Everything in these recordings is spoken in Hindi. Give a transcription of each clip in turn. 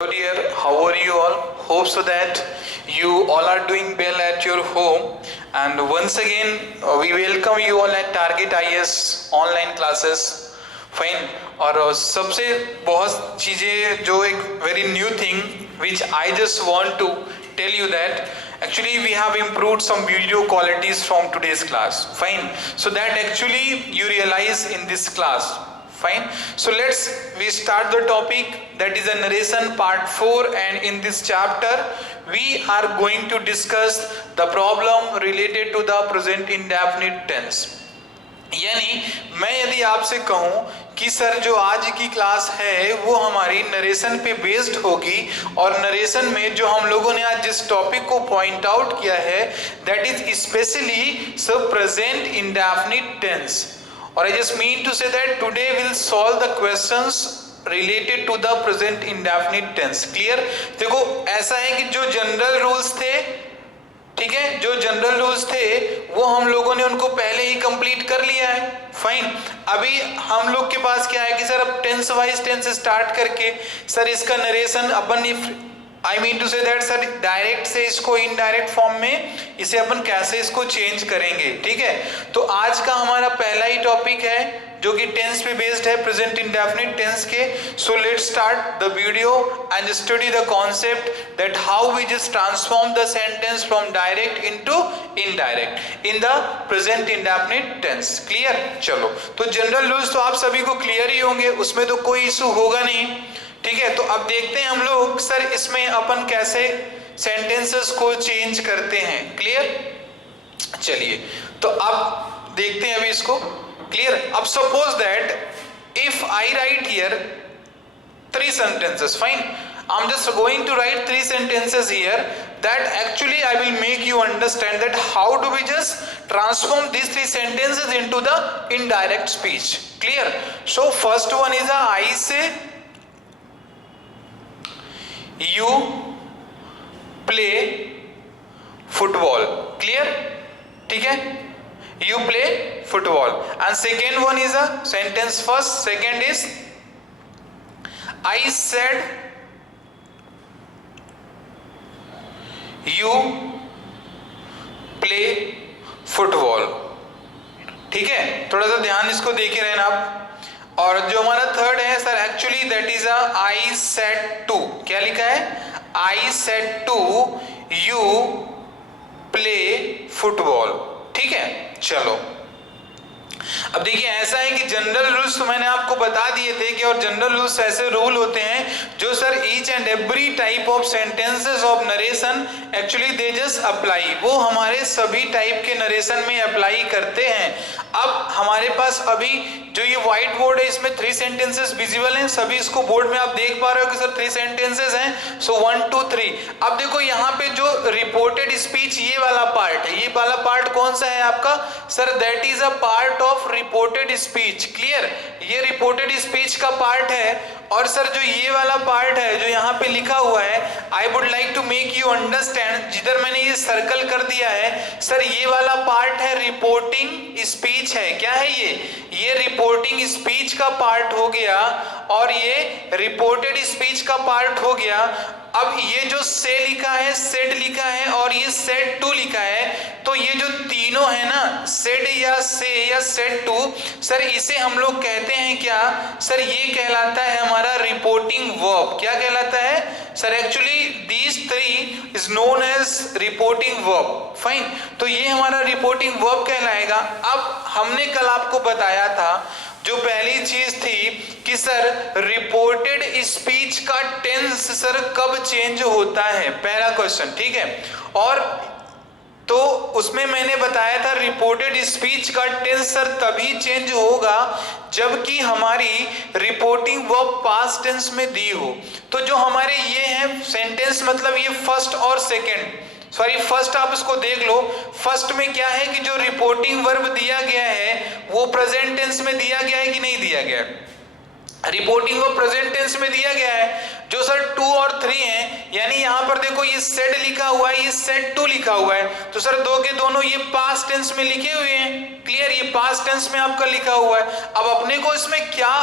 Dear, how are you all? Hope so that you all are doing well at your home. And once again, we welcome you all at Target IS online classes. Fine. और सबसे बहुत चीजें जो एक very new thing which I just want to tell you that actually we have improved some video qualities from today's class. Fine. So that actually you realize in this class. Fine. So we start the topic, that is a narration part 4, and in this chapter we are going to discuss the problem related to the present indefinite tense. यानी मैं यदि आपसे कहूं कि सर जो आज की क्लास है वो हमारी नरेशन पे बेस्ड होगी, और नरेशन में जो हम लोगों ने आज जिस टॉपिक को पॉइंट आउट किया है दैट इज स्पेशली सब present indefinite tense. Or I just mean to say that today we'll solve the questions related to the present indefinite tense. Clear? देखो ऐसा है कि जो जनरल रूल्स थे, ठीक है, जो जनरल रूल्स थे वो हम लोगों ने उनको पहले ही कंप्लीट कर लिया है. फाइन. अभी हम लोग के पास क्या है कि सर अब टेंस वाइज टेंस स्टार्ट करके सर इसका नरेशन अपन आई मीन टू से दैट सर डायरेक्ट से इसको इनडायरेक्ट फॉर्म में इसे अपन कैसे इसको चेंज करेंगे. ठीक है, तो आज का हमारा पहला ही टॉपिक है जो कि टेंस पे बेस्ड है, प्रेजेंट इंडेफिनिट टेंस के. So let's start the video and study the concept that how we just transform the sentence from direct into indirect in the present indefinite tense. Clear? चलो, तो जनरल रूल्स तो आप सभी को क्लियर ही होंगे, उसमें तो कोई इशू होगा नहीं. ठीक है, तो अब देखते हैं हम लोग सर इसमें अपन कैसे सेंटेंसेस को चेंज करते हैं. क्लियर? चलिए, तो अब देखते हैं अभी इसको. क्लियर? अब suppose that if I right here 3 sentences. Fine. I'm just going to write 3 sentences here that actually I will make you understand that how do we just transform these 3 sentences into the indirect speech. Clear? So first one is I say you play football. Clear? ठीक है, you play football. And second one is a sentence first, second is I said you play football. ठीक है, थोड़ा सा ध्यान इसको देखे रहना आप. और जो हमारा थर्ड है sir actually that is I said to. क्या लिखा है? I said to you play football. ठीक है, चलो. अब देखिए ऐसा है कि जनरल रूल्स तो मैंने आपको बता दिए थे कि, और जनरल रूल्स ऐसे रूल होते हैं जो sir each and every type of sentences of narration actually they just apply, वो हमारे सभी टाइप के नरेशन में अप्लाई करते हैं. अब हमारे पास अभी जो ये व्हाइट बोर्ड है इसमें 3 सेंटेंसेस विजिबल हैं. सभी इसको बोर्ड में आप देख पा रहे हो कि सर 3 सेंटेंसेस हैं. सो 1 2 3. अब देखो यहाँ पे जो रिपोर्टेड स्पीच ये वाला पार्ट है, ये वाला पार्ट कौन सा है आपका? Sir that is a part of reported speech. Clear? ये रिपोर्टेड स्पीच का पार्ट है. और सर जो ये वाला पार्ट है जो यहाँ पे लिखा हुआ है, I would like to make you understand, जिधर मैंने ये सर्कल कर दिया है सर ये वाला पार्ट है रिपोर्टिंग स्पीच है. क्या है ये रिपोर्टिंग स्पीच का पार्ट हो गया, और ये रिपोर्टेड स्पीच का पार्ट हो गया. अब ये जो से लिखा है, सेड लिखा है, और ये सेड टू लिखा है, तो ये जो तीनों है ना, सेड या से या सेड टू, सर इसे हम लोग कहते हैं क्या? सर ये कहलाता है हमारा रिपोर्टिंग वर्ब. क्या कहलाता है sir? Actually these 3 is known as reporting verb. Fine. तो ये हमारा रिपोर्टिंग वर्ब कहलाएगा. अब हमने कल आपको बताया था जो पहली चीज थी कि सर रिपोर्टेड स्पीच का टेंस सर कब चेंज होता है, पहला क्वेश्चन. ठीक है, और तो उसमें मैंने बताया था रिपोर्टेड स्पीच का टेंस सर तभी चेंज होगा जबकि हमारी रिपोर्टिंग वर्ब पास्ट टेंस में दी हो. तो जो हमारे ये है सेंटेंस, मतलब ये फर्स्ट और सेकंड, सॉरी फर्स्ट आप इसको देख लो. फर्स्ट में क्या है कि जो रिपोर्टिंग वर्ब दिया गया है वो प्रेजेंट टेंस में दिया गया है कि नहीं दिया गया है? रिपोर्टिंग वर्ब प्रेजेंट टेंस में दिया गया है. जो सर 2 और 3 हैं, यानी यहाँ पर देखो ये सेड लिखा हुआ है, ये सेड टू लिखा हुआ है, तो सर 2 के दोनों ये पास्ट टेंस में लिखे हुए हैं. क्लियर? ये पास्ट टेंस में आपका लिखा हुआ है। अब अपने को इसमें क्या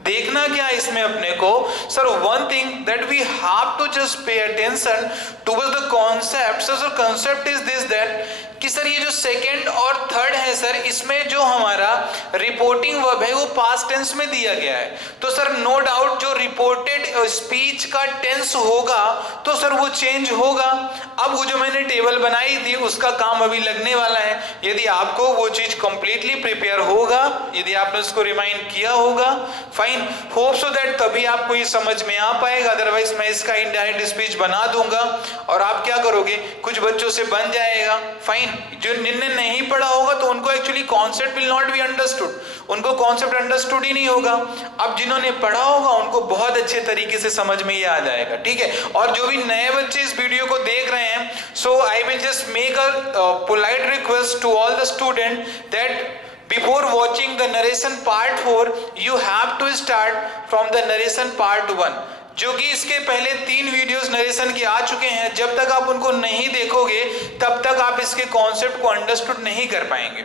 देखना, क्या है इसमें अपने को, sir one thing that we have to just pay attention towards the concept. Sir concept is this that कि सर ये जो सेकंड और थर्ड है सर, इसमें जो हमारा रिपोर्टिंग वर्ब है वो पास्ट टेंस में दिया गया है। तो सर नो डाउट जो रिपोर्टेड स्पीच का टेंस होगा तो सर वो चेंज होगा। अब वो जो मैंने टेबल बनाई थी उसका काम अभी लगने वाला है। यदि आपको वो चीज कंप्लीटली प्रिपेयर होगा, यदि आपने उसको रिमाइंड किया होगा, फाइन, होप सो दैट तभी आपको ये समझ में आ पाएगा। अदरवाइज मैं इसका इनडायरेक्ट स्पीच बना दूंगा और आप क्या करोगे, कुछ बच्चों से बन जाएगा, फाइन। जो जिनने नहीं पढ़ा होगा तो उनको actually concept will not be understood, उनको कॉन्सेप्ट अंडरस्टूड ही नहीं होगा। अब जिन्होंने पढ़ा होगा उनको बहुत अच्छे तरीके से समझ में ये आ जाएगा, ठीक है। और जो भी नए बच्चे इस वीडियो को देख रहे हैं, so I will just make a polite request to all the student that before watching the narration part 4 you have to start from the narration part 1, जो कि इसके पहले 3 वीडियोस नरेशन के आ चुके हैं। जब तक आप उनको नहीं देखोगे तब तक आप इसके कॉन्सेप्ट को अंडरस्टूड नहीं कर पाएंगे।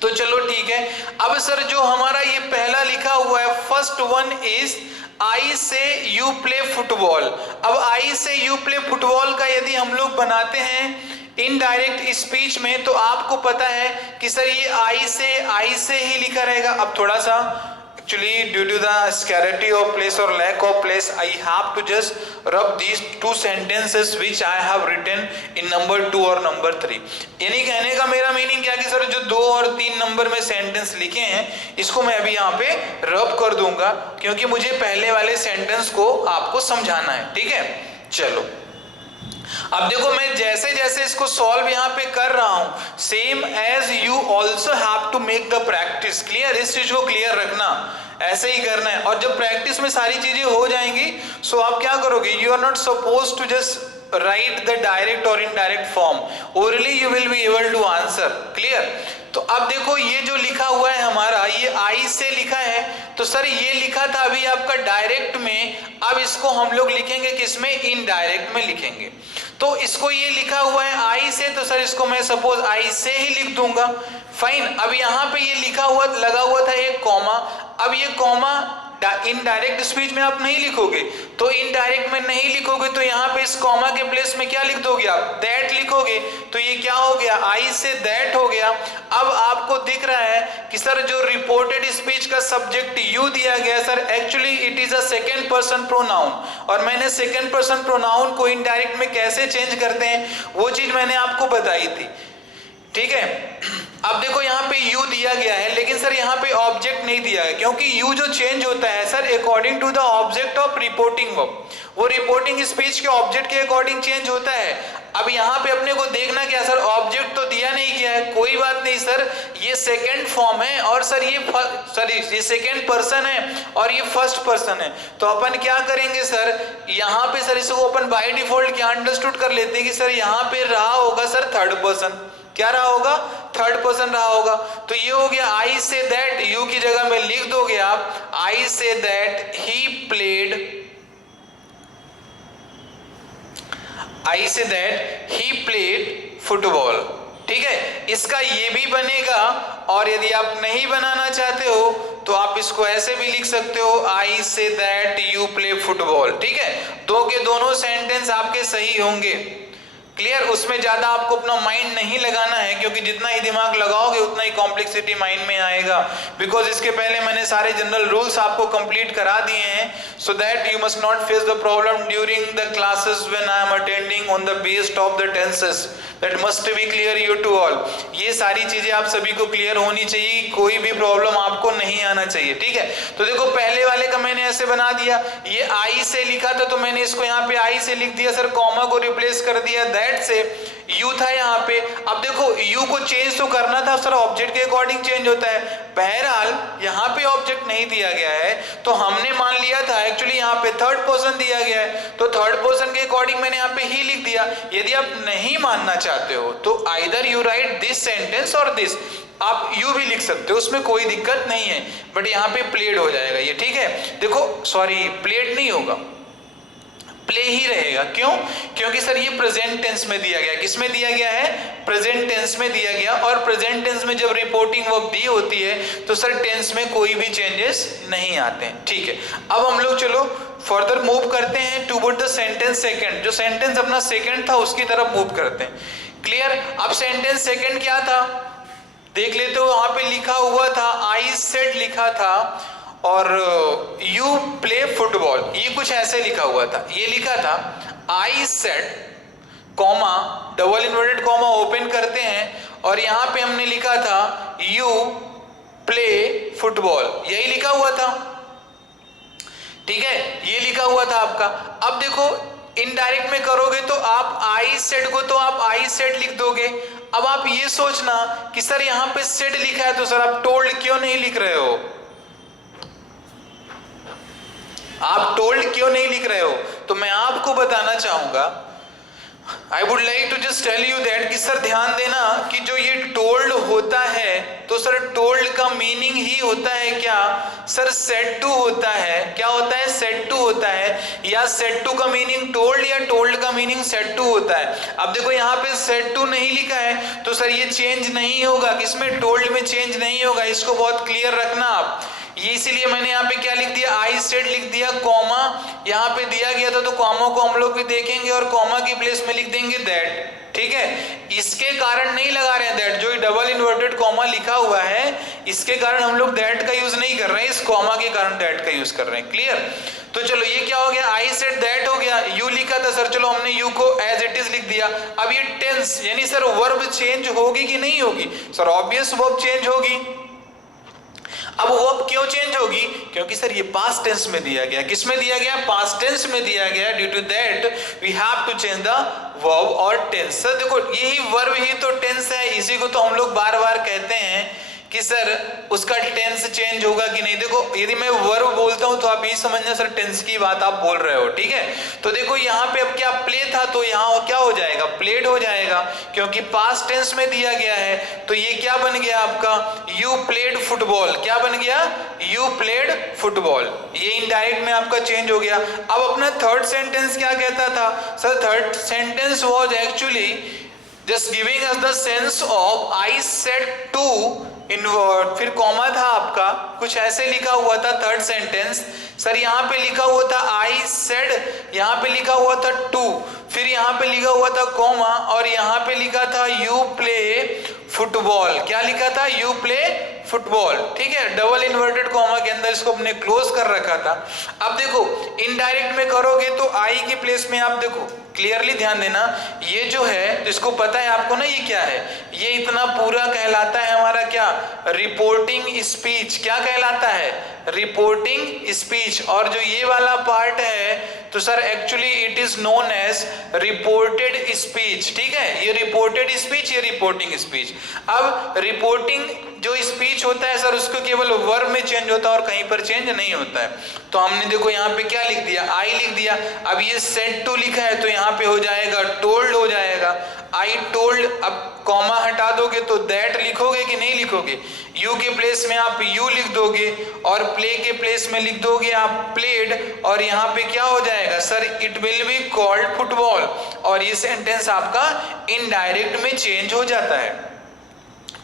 तो चलो ठीक है। अब सर जो हमारा ये पहला लिखा हुआ है, फर्स्ट वन इज आई से यू प्ले फुटबॉल। अब आई से यू प्ले फुटबॉल का यदि हम लोग बनाते हैं इनडायरेक्ट स्पीच में तो आपको पता है कि सर ये आई से ही लिखा रहेगा। अब थोड़ा सा actually due to the scarcity of place or lack of place I have to just rub these two sentences which I have written in number 2 और number 3। यानी कहने का मेरा मीनिंग क्या कि सर जो 2 और 3 नंबर में सेंटेंस लिखे हैं इसको मैं अभी यहाँ पे रब कर दूंगा क्योंकि मुझे पहले वाले सेंटेंस को आपको समझाना है, ठीक है। चलो अब देखो मैं जैसे जैसे इसको सॉल्व यहाँ पे कर रहा हूं, same as you also have to make the practice. Clear, इस चीज को क्लियर रखना, ऐसे ही करना है। और जब प्रैक्टिस में सारी चीजें हो जाएंगी सो आप क्या करोगे, you are not suppose to just write the direct और indirect form, orally you will be able to answer. Clear. तो अब देखो ये जो लिखा हुआ है हमारा, ये आई से लिखा है, तो सर ये लिखा था अभी आपका डायरेक्ट में, अब इसको हम लोग लिखेंगे किसमें, इनडायरेक्ट में लिखेंगे। तो इसको ये लिखा हुआ है आई से, तो सर इसको मैं सपोज आई से ही लिख दूंगा, फाइन। अब यहाँ पे ये लिखा हुआ लगा हुआ था एक कॉमा, अब ये कॉमा इनडायरेक्ट स्पीच में आप नहीं लिखोगे, तो इनडायरेक्ट में नहीं लिखोगे तो यहाँ पे इस कॉमा के प्लेस में क्या लिख दोगे आप, दैट लिखोगे। तो ये क्या हो गया, आई से दैट हो गया। अब आपको दिख रहा है कि सर जो रिपोर्टेड स्पीच का सब्जेक्ट यू दिया गया sir, actually it is a second person pronoun, और मैंने सेकेंड पर्सन प्रोनाउन को इनडायरेक्ट में कैसे चेंज करते हैं वो चीज मैंने आपको बताई थी, ठीक है। अब देखो यहाँ पे यू दिया गया है लेकिन सर यहाँ पे ऑब्जेक्ट नहीं दिया है, क्योंकि यू जो चेंज होता है sir according to the object of reporting verb, वो रिपोर्टिंग स्पीच के ऑब्जेक्ट के अकॉर्डिंग चेंज होता है। अब यहाँ पे अपने को देखना क्या सर, ऑब्जेक्ट तो दिया नहीं गया है, कोई बात नहीं सर, ये सेकेंड फॉर्म है और सर ये सेकेंड पर्सन है और ये फर्स्ट पर्सन है। तो अपन क्या करेंगे सर, यहाँ पे सर इसको अपन बाय डिफॉल्ट क्या अंडरस्टूड कर लेते हैं कि सर यहाँ पे रहा होगा सर थर्ड पर्सन, क्या रहा होगा, थर्ड पर्सन रहा होगा। तो ये हो गया आई से दैट, यू की जगह में लिख दोगे आप आई say that he played, I say that he played football, ठीक है। इसका ये भी बनेगा, और यदि आप नहीं बनाना चाहते हो तो आप इसको ऐसे भी लिख सकते हो, आई say that you play football, ठीक है। दो के दोनों सेंटेंस आपके सही होंगे। क्लियर, उसमें ज्यादा आपको अपना माइंड नहीं लगाना है, क्योंकि जितना ही दिमाग लगाओगे उतना ही कॉम्प्लेक्सिटी माइंड में आएगा। बिकॉज इसके पहले मैंने सारे जनरल रूल्स आपको कंप्लीट करा दिए हैं, so that you must not face the problem during the classes when I am attending on the based of the tenses, that must be clear you to all. ये सारी चीजें आप सभी को क्लियर होनी चाहिए, कोई भी प्रॉब्लम आपको नहीं आना चाहिए, ठीक है। तो देखो पहले वाले का मैंने ऐसे बना दिया, ये आई से लिखा था तो मैंने इसको यहाँ पे आई से लिख दिया सर, कॉमा को रिप्लेस कर दिया दैट से, यू था यहाँ पे। अब देखो यू को चेंज तो करना था सर, ऑब्जेक्ट के अकॉर्डिंग चेंज होता है। बहरहाल यहाँ पे ऑब्जेक्ट नहीं दिया गया है तो हमने मान लिया था एक्चुअली यहाँ पे थर्ड पर्सन दिया गया है, तो थर्ड पर्सन के अकॉर्डिंग मैंने यहाँ पे ही लिख दिया। यदि आप नहीं मानना चाहते हो तो either you right this sentence और दिस, आप यू भी लिख सकते हो, उसमें कोई दिक्कत नहीं है, बट यहाँ पे प्लेड हो जाएगा ये, ठीक है। देखो सॉरी प्लेड नहीं होगा, प्ले ही रहेगा। क्यों? क्योंकि सर ये प्रेजेंट टेंस में दिया गया। किस में दिया गया है? प्रेजेंट टेंस में दिया गया। और प्रेजेंट टेंस में जब रिपोर्टिंग वर्ब दी होती है तो सर टेंस में कोई भी चेंजेस नहीं आते हैं। ठीक है, अब हम लोग चलो फर्दर मूव करते हैं टुवर्ड द सेंटेंस सेकंड। जो सेंटेंस अपना सेकंड था उसकी तरफ मूव करते हैं। क्लियर? अब सेंटेंस सेकंड क्या था देख लेते हो। वहां पे लिखा हुआ था आई सेड लिखा था और यू प्ले फुटबॉल, ये कुछ ऐसे लिखा हुआ था। ये लिखा था I said comma double inverted comma open करते हैं और यहां पे हमने लिखा था यू प्ले फुटबॉल, यही लिखा हुआ था। ठीक है, ये लिखा हुआ था आपका। अब देखो इनडायरेक्ट में करोगे तो आप आई सेड को तो आप आई सेड लिख दोगे। अब आप ये सोचना कि सर यहां पे सेड लिखा है तो सर आप टोल्ड क्यों नहीं लिख रहे हो? आप टोल्ड क्यों नहीं लिख रहे हो? तो मैं आपको बताना चाहूंगा, I would like to just tell you that कि सर ध्यान देना कि जो ये टोल्ड होता है तो सर टोल्ड का मीनिंग ही होता है क्या? सर सेड टू होता है। क्या होता है? सेड टू होता है। या सेड टू का मीनिंग टोल्ड या टोल्ड का मीनिंग सेड टू होता है। अब देखो यहाँ पे सेड टू नहीं लिखा है तो सर ये चेंज नहीं होगा। किसमें? टोल्ड में चेंज नहीं होगा। इसको बहुत क्लियर रखना आप। ये इसीलिए मैंने यहाँ पे क्या लिख दिया? आई सेड लिख दिया, कॉमा यहाँ पे दिया गया था तो कॉमा को हम लोग भी देखेंगे और कॉमा की प्लेस में लिख देंगे दैट। ठीक है, इसके कारण नहीं लगा रहे हैं दैट। जो डबल इन्वर्टेड कॉमा लिखा हुआ है इसके कारण हम लोग दैट का यूज नहीं कर रहे हैं, इस कॉमा के कारण दैट का यूज कर रहे हैं। क्लियर? तो चलो ये क्या हो गया? आई सेड दैट हो गया। यू लिखा था सर, चलो हमने यू को एज इट इज लिख दिया। अब ये टेंस यानी सर वर्ब चेंज होगी कि नहीं होगी? सर ऑब्वियस वर्ब चेंज होगी। अब वर्ब क्यों चेंज होगी? क्योंकि सर ये पास्ट टेंस में दिया गया। किस में दिया गया? पास्ट टेंस में दिया गया। Due to that we have to change the verb और टेंस। सर देखो यही वर्ब ही तो टेंस है, इसी को तो हम लोग बार बार कहते हैं कि सर उसका टेंस चेंज होगा कि नहीं। देखो यदि मैं वर्ब बोलता हूं तो आप ये समझना सर टेंस की बात आप बोल रहे हो। ठीक है, तो देखो यहाँ पे अब क्या प्ले था तो यहाँ क्या हो जाएगा? प्लेड हो जाएगा, क्योंकि पास्ट टेंस में दिया गया है। तो ये क्या बन गया आपका? You played football. क्या बन गया? You played football. ये इनडायरेक्ट में आपका चेंज हो गया। अब अपना थर्ड सेंटेंस क्या कहता था? Sir third sentence was actually just giving us the sense of I said to invert, फिर कॉमा था आपका, कुछ ऐसे लिखा हुआ था थर्ड सेंटेंस। सर यहाँ पे लिखा हुआ था आई सेड, यहाँ पे लिखा हुआ था टू, फिर यहाँ पे लिखा हुआ था कॉमा और यहाँ पे लिखा था यू प्ले फुटबॉल। क्या लिखा था? You play football. ठीक है, डबल इन्वर्टेड कॉमा के अंदर इसको हमने क्लोज कर रखा था। अब देखो इनडायरेक्ट में करोगे तो आई की प्लेस में आप देखो क्लियरली ध्यान देना, ये जो है तो इसको पता है आपको ना ये क्या है? ये इतना पूरा कहलाता है हमारा क्या? Reporting speech. क्या कहलाता है? Reporting speech. और जो ये वाला पार्ट है तो sir actually it is known as reported speech. ठीक है, ये रिपोर्टेड स्पीच, ये रिपोर्टिंग स्पीच। अब रिपोर्टिंग जो स्पीच होता है सर उसको केवल वर्ब में चेंज होता है और कहीं पर चेंज नहीं होता है। तो हमने देखो यहाँ पे क्या लिख दिया? आई लिख दिया। अब ये सेड टू लिखा है तो यहाँ पे हो जाएगा टोल्ड हो जाएगा। I told. अब कॉमा हटा दोगे तो दैट लिखोगे कि नहीं लिखोगे? यू के प्लेस में आप यू लिख दोगे और प्ले के प्लेस में लिख दोगे आप प्लेड और यहाँ पे क्या हो जाएगा? Sir it will be called football. और ये सेंटेंस आपका इनडायरेक्ट में चेंज हो जाता है।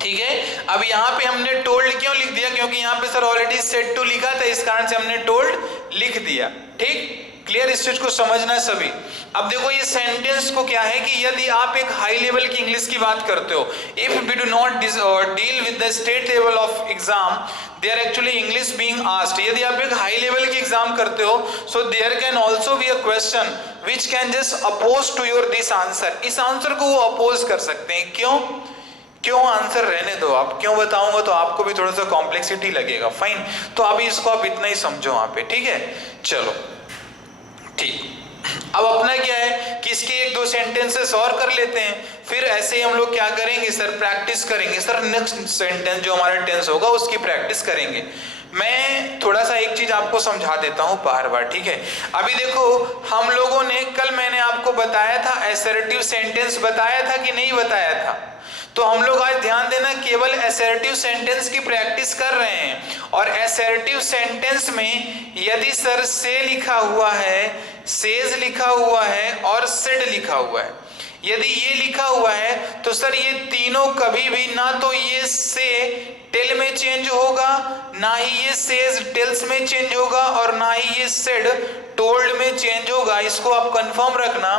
ठीक है, अब यहाँ पे हमने टोल्ड क्यों लिख दिया? क्योंकि यहाँ पे सर ऑलरेडी सेड टू लिखा था, इस कारण से हमने टोल्ड लिख दिया। ठीक, क्लियर? इस चीज को समझना सभी। अब देखो ये सेंटेंस को क्या है कि यदि आप एक हाई लेवल की इंग्लिश की बात करते हो, if we do not deal with the state level of exam, they are actually English being asked. यदि आप एक हाई लेवल की एग्जाम करते हो so there can also be a question which can just oppose to your this answer. इस आंसर को वो अपोज कर सकते हैं। क्यों आंसर रहने दो, आप क्यों बताऊंगा तो आपको भी थोड़ा सा कॉम्प्लेक्सिटी लगेगा। फाइन, तो अभी इसको आप इतना ही समझो वहां पे। ठीक है, चलो ठीक। अब अपना क्या है कि इसके एक दो सेंटेंसेस और कर लेते हैं, फिर ऐसे ही हम लोग क्या करेंगे सर? प्रैक्टिस करेंगे सर। नेक्स्ट सेंटेंस जो हमारा टेंस होगा उसकी प्रैक्टिस करेंगे। मैं थोड़ा सा एक चीज आपको समझा देता हूं बार बार। ठीक है, अभी देखो हम लोगों ने कल मैंने आपको बताया था असर्टिव सेंटेंस, बताया था कि नहीं बताया था? तो हम लोग आज ध्यान देना केवल असर्टिव सेंटेंस की प्रैक्टिस कर रहे हैं। और असर्टिव सेंटेंस में यदि सर से लिखा हुआ है सेज लिखा हुआ है और सेड लिखा हुआ है। यदि ये लिखा हुआ है तो सर ये तीनों कभी भी ना तो ये से टेल में चेंज होगा, ना ही ये सेज टेल्स में चेंज होगा, और ना ही ये सेड टोल्ड में चेंज होगा। इसको आप कंफर्म रखना।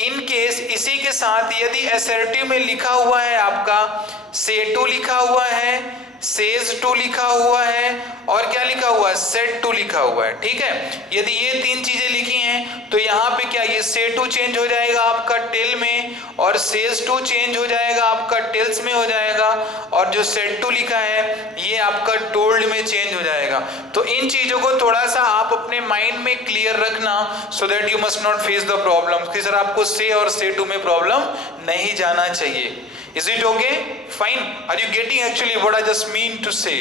इन केस इसी के साथ यदि असर्टिव में लिखा हुआ है आपका से टू लिखा हुआ है, सेज टू लिखा हुआ है, और क्या लिखा हुआ है, सेड टू लिखा हुआ है, ठीक है। यदि ये तीन चीजें लिखी हैं तो यहाँ पे क्या ये से टू चेंज हो जाएगा आपका टेल में, और सेज टू चेंज हो जाएगा आपका टेल्स में हो जाएगा, और जो सेड टू लिखा है ये आपका टोल्ड में चेंज हो जाएगा। तो इन चीजों को थोड़ा सा आप अपने माइंड में क्लियर रखना, सो that you must not face the problem कि सर आपको से और से टू में प्रॉब्लम नहीं जाना चाहिए। Is it okay? Fine. Are you getting actually what I just mean to say?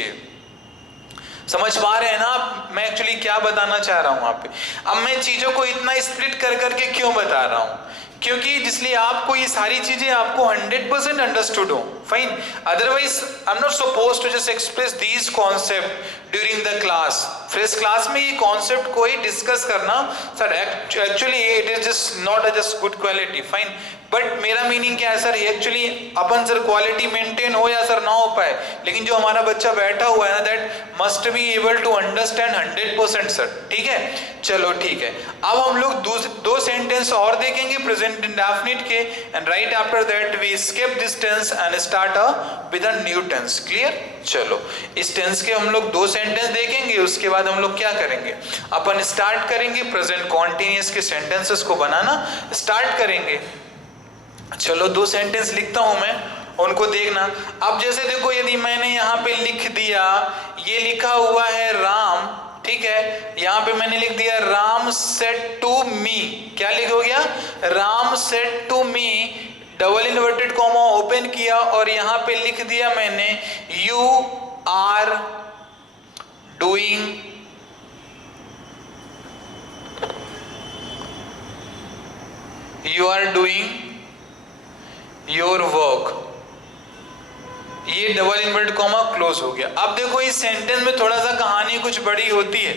समझ पा रहे हैं ना आप मैं एक्चुअली क्या बताना चाह रहा हूं आप पे। अब मैं चीजों को इतना स्प्लिट कर करके क्यों बता रहा हूं, क्योंकि जिसलिए आपको ये सारी चीजें आपको 100% अंडरस्टूड हो। Fine, otherwise I am not suppose to just express these concept during the class. Fresh class में ये कॉन्सेप्ट को ही डिस्कस करना sir actually it is just not a just good quality. Fine, but मेरा मीनिंग क्या है सर, एक्चुअली अपन सर क्वालिटी मेंटेन हो या सर ना हो पाए, लेकिन जो हमारा बच्चा बैठा हुआ है ना that must be able to understand 100% sir, ठीक है। चलो ठीक है, अब हम लोग दो सेंटेंस और देखेंगे प्रेजेंट इंडेफिनिट के, and right after that we skip this tense and start with a new tense. Clear? चलो इस टेंस के हम लोग दो सेंटेंस देखेंगे, उसके बाद हम लोग क्या करेंगे, अपन स्टार्ट करेंगे प्रेजेंट कॉन्टिन्यूअस के सेंटेंसेस को बनाना स्टार्ट करेंगे। चलो दो सेंटेंस लिखता हूं मैं, उनको देखना। अब जैसे देखो, यदि मैंने यहाँ पे लिख दिया, ये लिखा हुआ है राम, ठीक है, यहाँ पे मैंने लिख दिया राम सेड टू मी, क्या लिख हो गया, Ram said to me, double inverted comma open किया, और यहाँ पे लिख दिया मैंने you are doing your work, ये डबल इन्वर्टेड कॉमा क्लोज हो गया। अब देखो इस सेंटेंस में थोड़ा सा कहानी कुछ बड़ी होती है।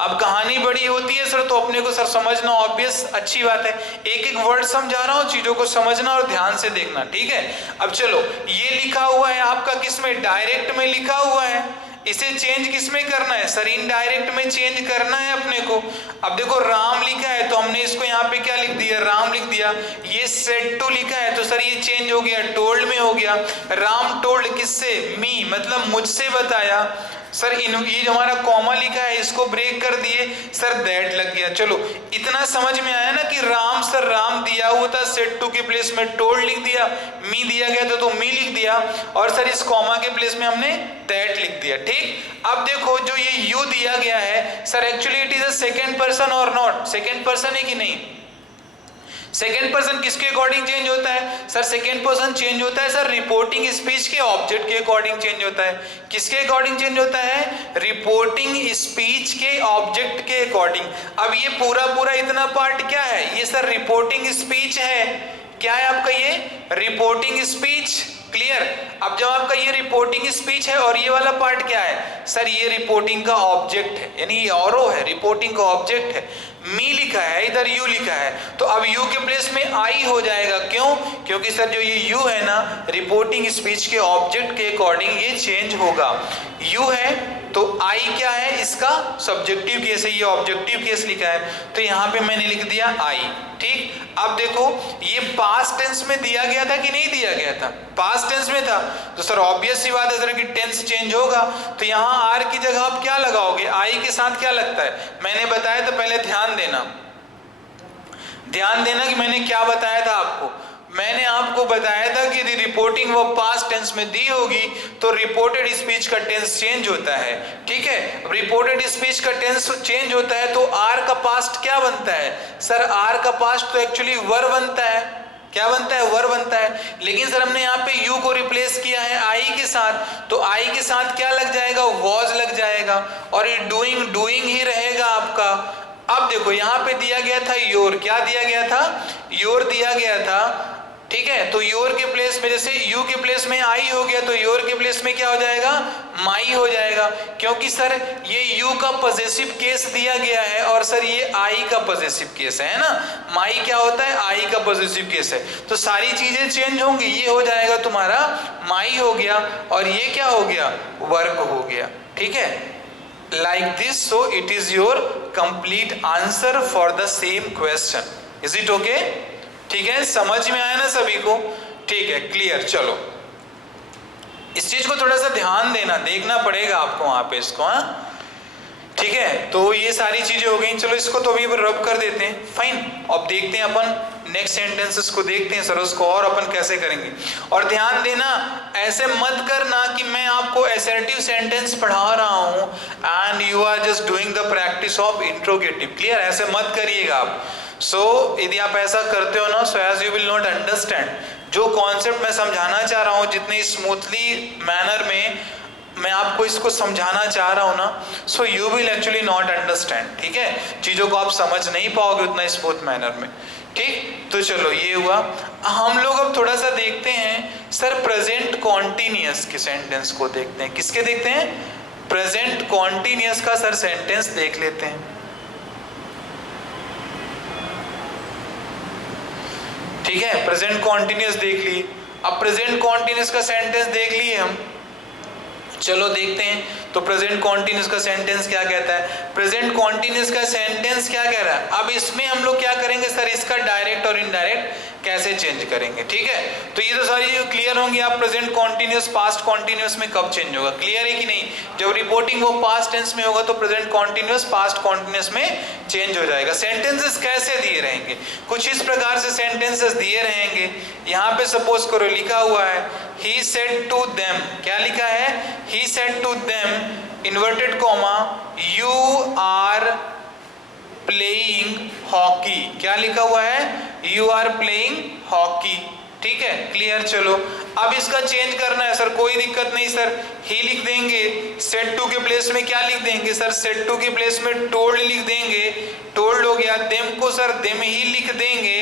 अब कहानी बड़ी होती है सर तो अपने को सर समझना ऑब्वियस अच्छी बात है, एक एक वर्ड समझा रहा हूं, चीजों को समझना और ध्यान से देखना, ठीक है। अब चलो ये लिखा हुआ है आपका किसमें, डायरेक्ट में लिखा हुआ है, इसे चेंज किसमें करना है सर, इनडायरेक्ट में चेंज करना है अपने को। अब देखो राम लिखा है तो हमने इसको यहाँ पे क्या लिख दिया, राम लिख दिया। ये सेड टू लिखा है तो सर ये चेंज हो गया, टोल्ड में हो गया। राम टोल्ड किससे, मी, मतलब मुझसे बताया। सर ये जो हमारा कॉमा लिखा है इसको ब्रेक कर दिए, सर दैट लग गया। चलो इतना समझ में आया ना कि राम सर राम दिया हुआ था, सेड टू के प्लेस में टोल्ड लिख दिया, मी दिया गया था तो मी लिख दिया, और सर इस कॉमा के प्लेस में हमने दैट लिख दिया, ठीक। अब देखो जो ये यू दिया गया है sir, actually it is a second person और नॉट, सेकेंड पर्सन है कि नहीं। सेकेंड पर्सन किसके अकॉर्डिंग चेंज होता है सर, सेकेंड पर्सन चेंज होता है सर रिपोर्टिंग स्पीच के ऑब्जेक्ट के अकॉर्डिंग चेंज होता है। किसके अकॉर्डिंग चेंज होता है, रिपोर्टिंग स्पीच के ऑब्जेक्ट के अकॉर्डिंग। अब ये पूरा इतना पार्ट क्या है, ये सर रिपोर्टिंग स्पीच है। क्या है आपका ये रिपोर्टिंग स्पीच, क्लियर। अब जब आपका ये रिपोर्टिंग स्पीच है और ये वाला पार्ट क्या है सर, ये रिपोर्टिंग का ऑब्जेक्ट है, यानी ये औरो है, रिपोर्टिंग का ऑब्जेक्ट है। मी लिखा है, इधर यू लिखा है, तो अब यू के प्लेस में आई हो जाएगा। क्यों, क्योंकि सर जो ये यू है ना, रिपोर्टिंग स्पीच के ऑब्जेक्ट के अकॉर्डिंग ये चेंज होगा। यू है तो आई क्या है, इसका सब्जेक्टिव केस है, ये ऑब्जेक्टिव केस लिखा है, तो यहाँ पे मैंने लिख दिया आई, ठीक। अब देखो ये पास्ट टेंस में दिया गया था कि नहीं दिया गया था, पास्ट टेंस में था, तो सर ऑब्वियस सी बात है सर कि टेंस चेंज होगा, तो यहाँ आर की जगह आप क्या लगाओगे, आई के साथ क्या लगता है, मैंने बताया तो पहले ध्यान देना कि मैंने क्या बताया था आपको। मैंने आपको बताया था कि यदि रिपोर्टिंग वो पास्ट टेंस में दी होगी तो रिपोर्टेड स्पीच का टेंस चेंज होता है, ठीक है। रिपोर्टेड स्पीच का टेंस चेंज होता है तो आर का पास्ट क्या बनता है सर, आर का पास्ट तो एक्चुअली वर बनता है। क्या बनता है, वर बनता है, लेकिन सर हमने यहाँ पे यू को रिप्लेस किया है आई के साथ, तो आई के साथ क्या लग जाएगा, वॉज लग जाएगा, और ये डूइंग ही रहेगा आपका। अब देखो यहाँ पे दिया गया था योर, क्या दिया गया था, योर दिया गया था, ठीक है। तो योर के प्लेस में जैसे यू के प्लेस में आई हो गया, तो योर के प्लेस में क्या हो जाएगा, माई हो जाएगा, क्योंकि सर ये यू का पॉजेसिव केस दिया गया है और सर ये आई का पॉजेसिव केस है ना। माई क्या होता है, आई का पॉजेसिव केस है, तो सारी चीजें चेंज होंगी। ये हो जाएगा तुम्हारा माई हो गया और ये क्या हो गया, वर्क हो गया। ठीक है, like this, so it is your complete answer for the same question. Is it okay? ठीक है, समझ में आया ना सभी को? ठीक है, क्लियर। चलो इस चीज को थोड़ा सा ध्यान देना, देखना पड़ेगा आपको वहां पे इसको। हाँ ठीक है, तो ये सारी चीजें हो गई। चलो इसको तो अभी रब कर देते हैं, फाइन। अब देखते हैं अपन नेक्स्ट सेंटेंसेस को, देखते हैं सर उसको और अपन कैसे करेंगे। और ध्यान देना, ऐसे मत करना कि मैं आपको असर्टिव सेंटेंस पढ़ा रहा हूं and you are just doing the practice of interrogative. Clear? ऐसे मत करिएगा आप। सो यदि आप ऐसा करते हो ना, so as you will not understand जो कॉन्सेप्ट मैं समझाना चाह रहा हूँ, जितने स्मूथली मैनर में मैं आपको इसको समझाना चाह रहा हूँ ना, so you will actually not understand. ठीक है, चीजों को आप समझ नहीं पाओगे उतना स्मूथ मैनर में। ठीक, तो चलो ये हुआ। हम लोग अब थोड़ा सा देखते हैं सर प्रेजेंट कॉन्टिन्यूअस के सेंटेंस को देखते हैं। किसके देखते हैं? प्रेजेंट कॉन्टिन्यूअस का सर सेंटेंस देख लेते हैं। ठीक है, प्रेजेंट कॉन्टिन्यूअस देख लिए। अब प्रेजेंट कॉन्टिन्यूअस का सेंटेंस देख लिए हम, चलो देखते हैं। तो प्रेजेंट कॉन्टिन्यूअस का सेंटेंस क्या कहता है? प्रेजेंट कॉन्टिन्यूअस का सेंटेंस क्या कह रहा है? अब इसमें हम लोग क्या करेंगे सर, इसका डायरेक्ट और इनडायरेक्ट कैसे चेंज करेंगे। ठीक है, तो ये तो सारी चीजें क्लियर होंगी। आप प्रेजेंट कॉन्टिन्यूअस पास्ट कॉन्टिन्यूअस में कब चेंज होगा, क्लियर है कि नहीं? जब रिपोर्टिंग वो पास्ट टेंस में होगा तो प्रेजेंट कॉन्टिन्यूअस पास्ट कॉन्टिन्यूअस में चेंज हो जाएगा। सेंटेंसेस कैसे दिए रहेंगे? कुछ इस प्रकार से सेंटेंसेस दिए रहेंगे। यहाँ पे सपोज करो लिखा हुआ है he said to them, क्या लिखा है? he said to them inverted comma you are playing hockey। क्या लिखा हुआ है? you are playing hockey। ठीक है, क्लियर। चलो अब इसका चेंज करना है सर, कोई दिक्कत नहीं सर, ही लिख देंगे। सेट टू के प्लेस में क्या लिख देंगे सर? सेट टू के प्लेस में टोल्ड लिख देंगे। टोल्ड हो गया। देम को सर देम ही लिख देंगे।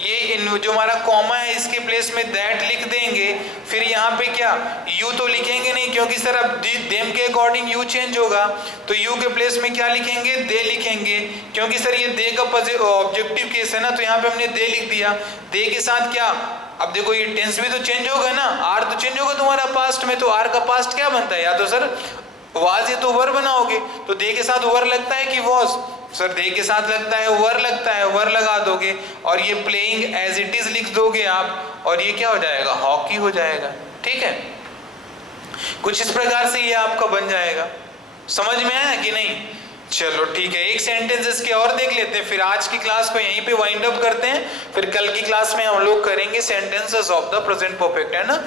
ये जो हमारा कॉमा है इसके प्लेस में दैट लिख देंगे। फिर यहाँ पे क्या, यू तो लिखेंगे नहीं क्योंकि सर अब देम के अकॉर्डिंग यू चेंज होगा, तो यू के प्लेस में क्या लिखेंगे? दे लिखेंगे, क्योंकि सर ये दे का ऑब्जेक्टिव केस है ना, तो यहाँ पे हमने दे लिख दिया। दे के साथ क्या, अब देखो ये टेंस भी तो चेंज होगा ना, आर तो चेंज होगा तुम्हारा पास्ट में, तो आर का पास्ट क्या बनता है? या तो सर वाज, ये तो वर बनाओगे, तो दे के साथ वर लगता है कि वॉज? सर दे के साथ लगता है वर, लगता है वर लगा दोगे और ये प्लेइंग एज इट इज लिख दोगे आप, और ये क्या हो जाएगा? हॉकी हो जाएगा। ठीक है, कुछ इस प्रकार से ये आपका बन जाएगा। समझ में आया कि नहीं? चलो ठीक है, एक सेंटेंस इसके और देख लेते हैं, फिर आज की क्लास को यहीं पे वाइंड अप करते हैं। फिर कल की क्लास में हम लोग करेंगे sentences of the present perfect, है ना,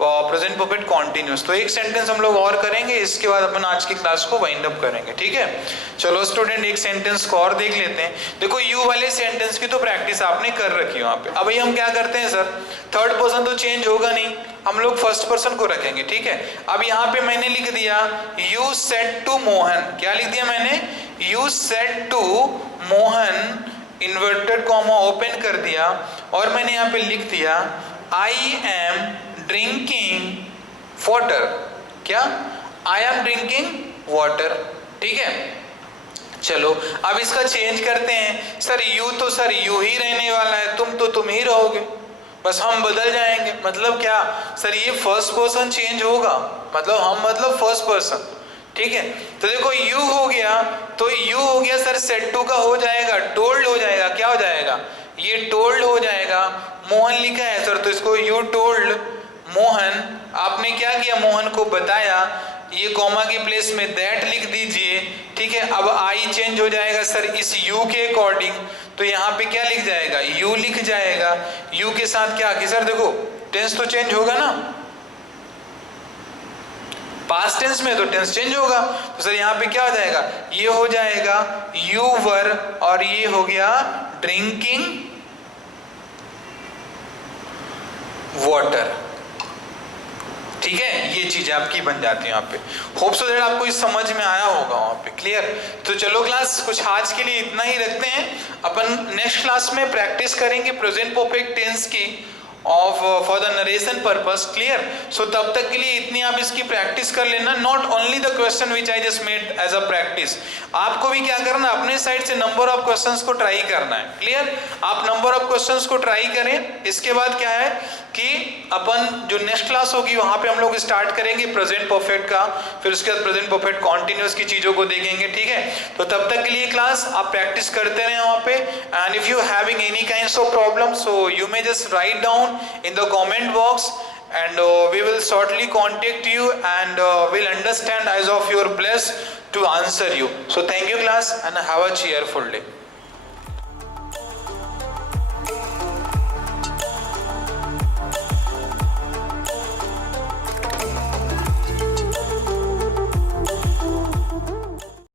प्रेजेंट परफेक्ट कॉन्टिन्यूअस। तो एक सेंटेंस हम लोग और करेंगे, इसके बाद अपन आज की क्लास को वाइंड अप करेंगे। ठीक है, चलो स्टूडेंट एक सेंटेंस को और देख लेते हैं। देखो यू वाले सेंटेंस की तो प्रैक्टिस आपने कर रखी है वहां पे। अब हम क्या करते हैं सर, थर्ड पर्सन तो चेंज होगा नहीं, हम लोग फर्स्ट पर्सन को रखेंगे। ठीक है, अब यहाँ पे मैंने लिख दिया यू सेड टू मोहन। क्या लिख दिया मैंने? You said to Mohan, inverted comma open कर दिया, और मैंने यहाँ पे लिख दिया आई एम ड्रिंकिंग वाटर। क्या? I am drinking water. ठीक है, चलो अब इसका चेंज करते हैं। सर यू तो सर यू ही रहने वाला है, तुम तो तुम ही रहोगे, बस हम बदल जाएंगे। मतलब क्या सर, ये फर्स्ट पर्सन चेंज होगा, मतलब हम मतलब फर्स्ट पर्सन। ठीक है, तो देखो यू हो गया, तो यू हो गया सर सेड टू का हो जाएगा टोल्ड हो जाएगा। क्या हो जाएगा? ये टोल्ड हो जाएगा। मोहन लिखा है सर, तो इसको यू टोल्ड मोहन। आपने क्या किया? मोहन को बताया। ये कॉमा के प्लेस में दैट लिख दीजिए। ठीक है, अब आई चेंज हो जाएगा सर इस यू के अकॉर्डिंग, तो यहाँ पे क्या लिख जाएगा? यू लिख जाएगा। यू के साथ क्या कि सर देखो टेंस तो चेंज होगा ना, पास्ट टेंस में तो टेंस चेंज होगा, तो सर यहाँ पे क्या हो जाएगा? ये हो जाएगा यू वर, और ये हो गया ड्रिंकिंग वाटर। ठीक है, ये चीज आपकी बन जाती है यहाँ पे। होप सो दैट आपको इस समझ में आया होगा वहाँ पे। क्लियर? तो चलो क्लास कुछ आज के लिए इतना ही रखते हैं। अपन नेक्स्ट क्लास में प्रैक्टिस करेंगे प्रेजेंट परफेक्ट टेंस की, of for the narration purpose, clear. So तब तक के लिए इतनी आप इसकी प्रैक्टिस कर लेना, not only the question which I just made as a practice, आपको भी क्या करना, अपने साइड से नंबर ऑफ क्वेश्चंस को ट्राई करना है, क्लियर। आप नंबर ऑफ क्वेश्चंस को ट्राई करें, इसके बाद क्या है कि अपन जो नेक्स्ट क्लास होगी वहां पे हम लोग स्टार्ट करेंगे प्रेजेंट परफेक्ट का, फिर उसके बाद प्रेजेंट परफेक्ट कॉन्टिन्यूअस की चीजों को देखेंगे, ठीक है। तो तब तक के लिए क्लास आप प्रैक्टिस करते रहे वहां पे, and if you having any kinds of problem so you may just write down in the comment box, and we will shortly contact you and will understand as of your best to answer you. So thank you class and have a cheerful day.